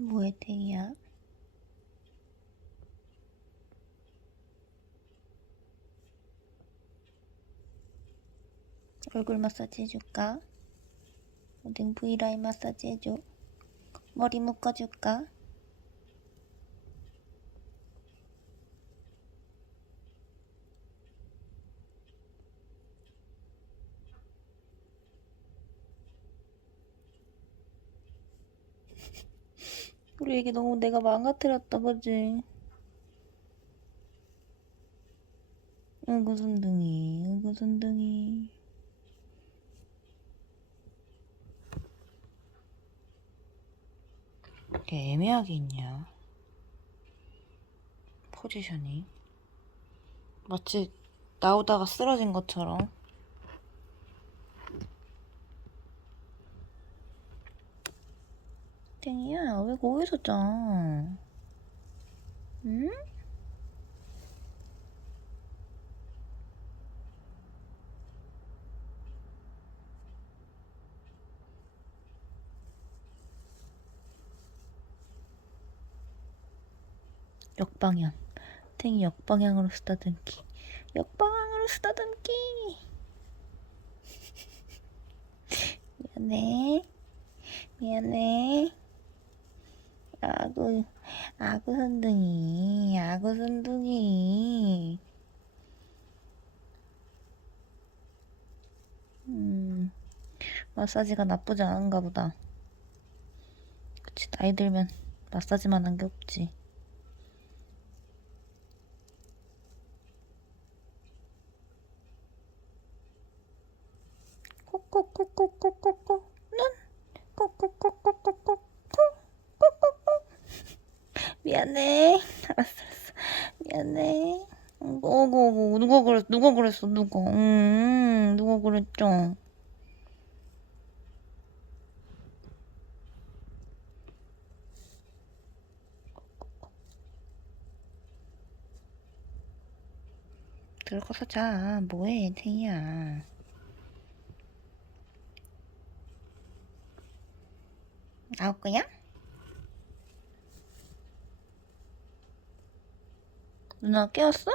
뭐해 탱이야? 얼굴 마사지 해줄까? 등 V라인 마사지 해줘. 머리 묶어줄까? 우리 애기 너무 내가 망가뜨렸다, 그지? 아이고, 순둥이, 아이고. 이게 애매하게 있냐? 포지션이. 마치 나오다가 쓰러진 것처럼. 땡이야, 왜 거기서 자? 응? 역방향. 땡이 역방향으로 쓰다듬기. 역방향으로 쓰다듬기. 미안해. 미안해. 아구, 아구 선둥이, 아구 선둥이. 음, 마사지가 나쁘지 않은가 보다. 그치, 나이 들면 마사지만 한 게 없지. 코코코코코코코 눈 코코코 미안해. 알았어 알았어. 미안해. 어구 어구 누가 그랬어 누가 그랬어 누가? 음 누가 그랬죠? 들어가서 자. 뭐해 탱이야. 나올 거야? 누나 깨웠어?